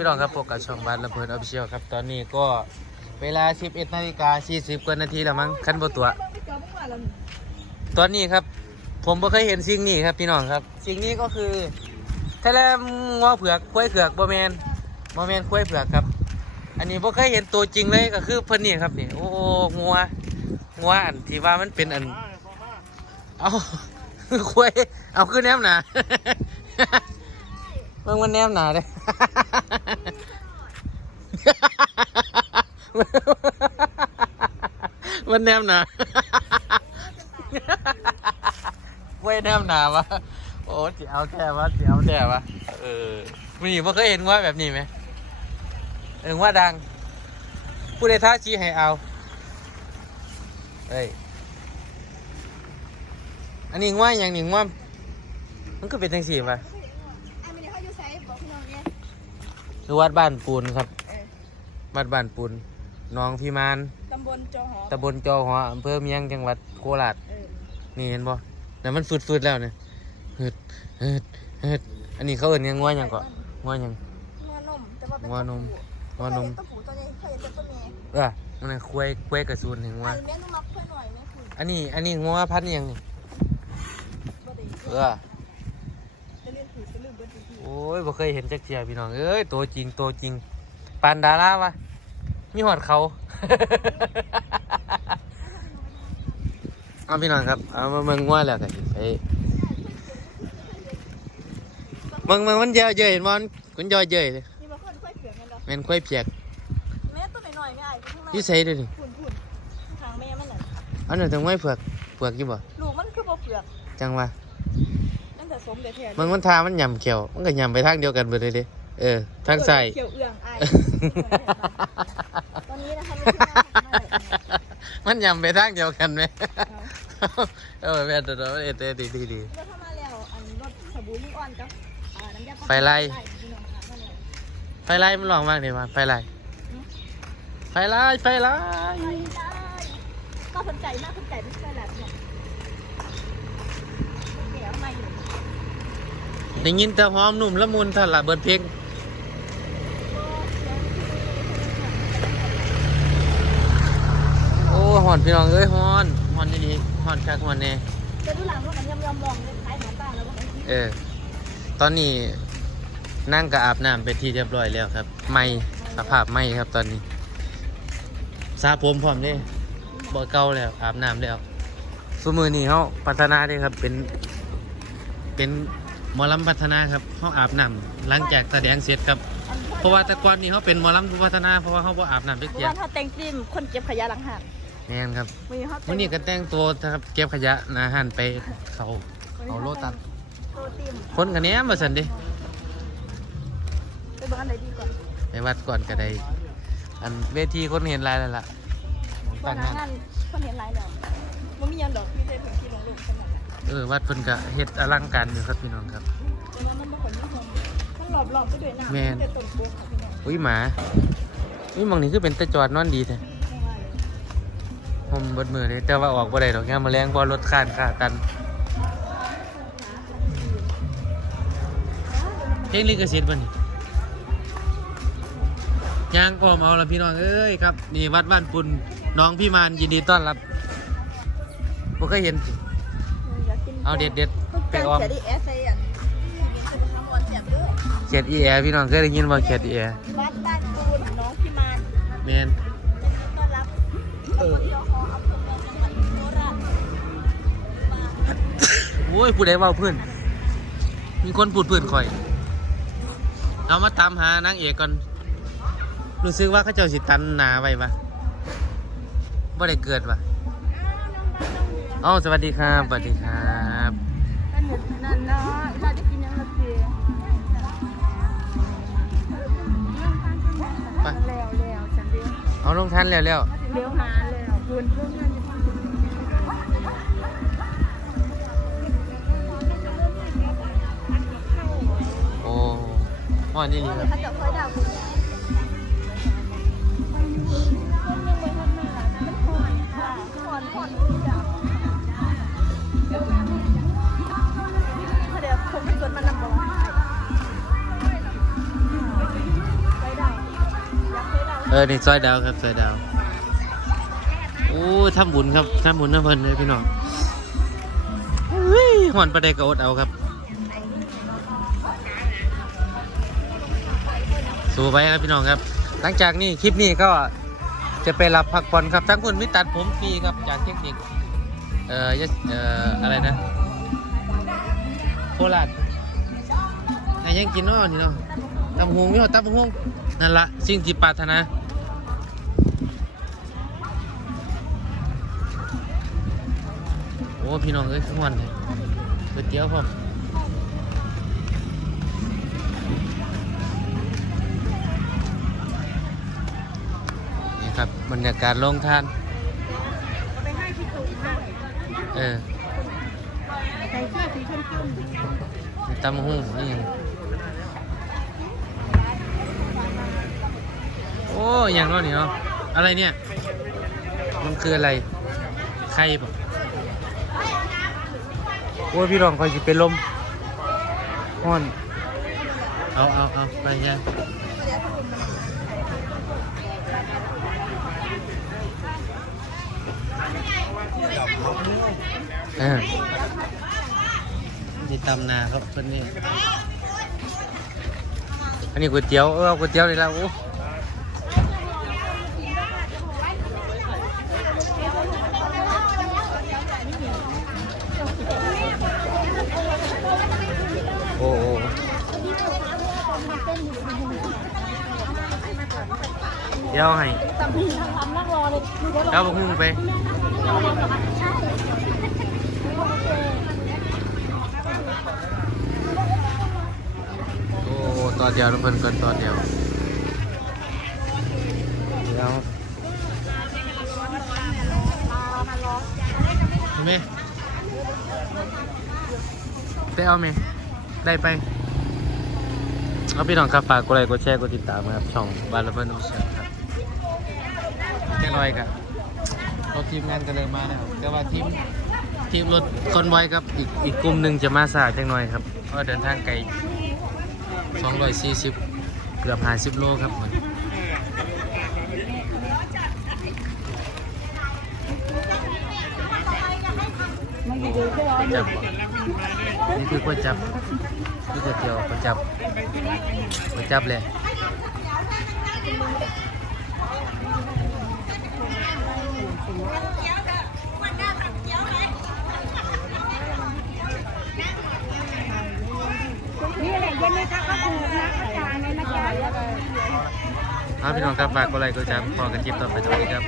พี่น้องครับพบกับช่องบ้านระเบิดออฟเชียลครับ ตอนนี้ก็เวลา 11นาฬิกา40กว่านาทีแล้วมั้งขั้นบตัว ตอนนี้ครับ ผมไม่เคยเห็นสิ่งนี้ครับพี่น้องครับ สิ่งนี้ก็คือแทะเลงอเผือกกล้วยเผือกบแมนบแมนกล้วยเผือกครับ อันนี้ไม่เคยเห็นตัวจริงเลยก็คือเพิ่นนี่ครับนี่โอ้โหงัวงัวอันที่ว่ามันเป็นอันเอากล้วยเอาขึ้นแนมหนา มึงมันแนมหนาเลยมันแนมหนาเว้ยแนมหนาวะโอ้เจียวแท้วะเจียวแท้วะเออมีพ่เคยเห็นว่าแบบนี้ไหมเออว่าดัง ผู้ใดท้าชี้ให้เอาเฮ้ยอันนี้ว่าอย่างหนี้ว่ามันก็เป็นจังสี่ป่ะ อันนี้เขาอยู่ไซส์บอกพี่น้องเนี่ย คือวัดบ้านปูนครับ เออวัดบ้านปูนหน้องพิมาน ตำบลจอหอตำบลจอหัวอำเภอเมียงจังหวัดโคราช เออนี่เห็นบ่แต่มันฟืดๆแล้วเนี่ยเฮ็ดเฮ็ดเฮ็ดอันนี้เขาเอิ้นหยังงัวหยังก็งัวหยัง งัวนมแต่ว่าเป็นงัวนม งัวนมตัวผู้ตัวนี้เคยเห็นแต่ตัวเมียเออนั่นน่ะควายควายกระสูนถึงไอ้ว่าแม่นุ่มมักเพื่อนหน่อยแม่คุณอันนี้ อันนี้งัวพันธุ์หยังนี่บ่ได้เออ จะเรียนถือจะลืมเบิดที โอ้ยบ่เคยเห็นจักเที่ยพี่น้องเอ้ยตัวจริงตัวจริงปานดาราวะมีหอดเขา เอาพี่น้องครับ เอามาเมืองงัวแล้วกันไปเมืองเมืองมันเยอะเยอะเห็นมันมันย่อยเยอะเลยนี่มาคนค่อยเผือกกันเหรอแม่นควายเพียกแม่ตัวหน่อยๆไม่อายข้างในอยู่ใส่ด้วยนี่คุณคุณทางแม่มันน่ะอันนั้นถึงไม่เผือกเผือกอยู่บ่ลูกมันคือบ่เผือกจังว่า นั่นแต่สมเด็จแท้มันมันทามันยำเขียวมันก็ยำไปทางเดียวกันเบิดเลยเด้เออทางใส่เขียวเอื้องอายตอนนี้นะคะไม่ใช่ว่ามันยำไปทางเดียวกันไหมเออแม่ตัวเราเอ็ดเอ็ดดีดีดีเราทำมาแล้วอันรถสบู่ยิ่งอ่อนกับอ่าน้ำยาไฟไล่พี่น้องค่ะมาแล้วไฟไล่มันลองมากเลยว่าไฟไล่ไฟไล่ไฟไล่ไล่ได้ก็สนใจมากสนใจไม่ใช่แบบเนี่ยเดี๋ยวมาอยู่ ได้ยินแต่หอมหนุ่มละมุนท่านละเบิดเพลงโอ้หอนพี่น้องเอ้ยหอนหอนดีๆหอนคักหอนแน่จะดูหลังว่ามันยำยำลองเลยขายหมาป้าแล้วว่ามันเออ ตอนนี้นั่งกับอาบน้ำเป็นที่เรียบร้อยแล้วครับ ไม่สภาพไม่ครับตอนนี้สระผมพร้อมเลยบ่เก่าแล้วอาบน้ำแล้วสมือนี้เขาพัฒนาด้ครับเป็น เป็น มอลำพัฒนาครับเขาอาบน้ำหลังจากแสดงเสร็จครับ เพราะว่าแต่ก่อนนี้เขาเป็นหมอลำผู้พัฒนาเพราะว่าเขาบ่อาบน้ำเด็กเพราะเดียวว่าถ้าแต่งจิ้มคนเก็บขยะหลังหันแม่นครับมือเขาแต่วันงนี้ก็แต่งตัวนะครับเก็บขยะหนะหันไปเขาเอาโลตัดโตติมคนกันเนี้ยมาสันเดิไปเบิ่งอันไหนดีก่อนไปวัดก่อนก็ได้อันเวทีคนเห็นหลายแล้วล่ะว่าตั้งหน้างาน งานคนเห็นหลายแล้วมันมียันดอกที่ได้ถึงที่ เออวัดเพิ่นก็เฮ็ดอลังการอยู่ครับพี่น้องครับ แต่ว่ามันบ่ค่อยมีคนมันหลอบหลอบไปด้วยน้ำแม่นนได้ต้นโพค่ะพี่น้องอุ้ยหมาอุ้ยหมองนี้คือเป็นตะจอดนอนดีแท้ไม่ว่าเลยผมเบิดมือเลยแต่ว่าออกบ่ได้ดอกแง่มาแรงเพอรถข้านค่ากันเพลงลิขสิทธิ์บ่นี่ยางอ้อมเอาละพี่น้องเอ้ยครับนี่วัดบ้านปุนน้องพี่มานยินดีต้อนรับบ่เคยเห็นสิอยากกิน เอาเด็ดเด็ดๆไปไปอ้อออมมเสียดีเอสเซียนเป็นคำวันเสียบด้วยเขียดอีแอพี่น้องเคยได้ยินว่าเขียดอีแอวัดบ้านปูนน้องพิมานแมนเป็นที่ต้อนรับตำบลจอหออำเภอเมืองจังหวัดโคราชโอ้ยผู้ใดเว้าเพื่อนมีคนพูดเพื่อนข่อย เอามาตามหานางเอกก่อนรู้สึกว่าเขาเจ้าสิตันหนาไว้ปะบ่ได้เกิดปะอ๋อสวัสดีครับสวัสดีครับนั่น เหมือนนั่นเนาะเราจะกินยังไงดีไปแล้วแล้วฉันเดียวเอาลงทันแล้วแล้วเลี้ยวหาแล้วคุณเพื่อน โอ้อ๋อนี่นี่ครับ เขาจะคอยด่าคุณ ออนี่ซอยดาวครับซอยดาวโอ้ทำบุญครับทำบุญนะเพิ่นเลยพี่น้องฮ้ยหอนประเดกอดเอาครับ สู้ไปครับพี่น้องครับ หลังจากนี้คลิปนี้ก็จะไปรับพักผ่อนครับทั้งคุณมิตัดผมฟรีครับจากเทคนิคเอ่อเอ่ออะไรนะโคราชไอ้ยังกินเนาะนี่เนาะตำหงนี่เนาะตำหงนั่นละสิ่งที่ปรารถนา โอ้ พี่น้องเอ้ยข้างวันเลยก๋วยเตี๋ยวผมนี่ครับบรรยากาศโรงทานเออใส่เสื้อสีชมพูตำหูนี่ยังโอ้อย่างนาะนี่เนาะอะไรเนี่ย มันคืออะไร ไข่ปะ โอ้ยพี่รองคอยสิเป็นลมห้อน เอาเอาเอาไปยังเออนี่ตำนาครับคนนี้อันนี้ก๋วยเตี๋ยว เออเอาก๋วยเตี๋ยวนี่ละโอ้โอ้โอ้เดี๋ยวให้ตำพี่ทำทำนั่งรอเลยดูรถเดี๋ยวบอกมึงไปโอ้ตอนเดียวทุกคนก่อนตอนเดียวเดี๋ยวเห็นไหมได้เอาไหมได้ไปเอาพี่น้องครับฝากกดไลค์กดแชร์กดติดตามนะครับ ช่องบานละเพิ่นโอเชียครับ แค่น้อยครับรถทีมงานก็เริ่มมาแล้วแต่ว่าทีมทีมรถคนไว้ครับอีกอีกกลุ่มหนึ่งจะมาสายจังหน่อยครับเพราะเดินทางไกล240 เกือบ50โลครับผมไม่อยู่ดีแค่ร้อยจับนี่คือก๋วยจับคือก๋วยเตี๋ยวก๋วยจับก๋วยจับเลย นี่แหละย็นนี้ค่ะก็ถูกนะอาจารย์เลยนะจ๊ะเอาพี่น้องครับฝากกดไลค์กดแชร์พอกันคลิปต่อไปด้วยครับ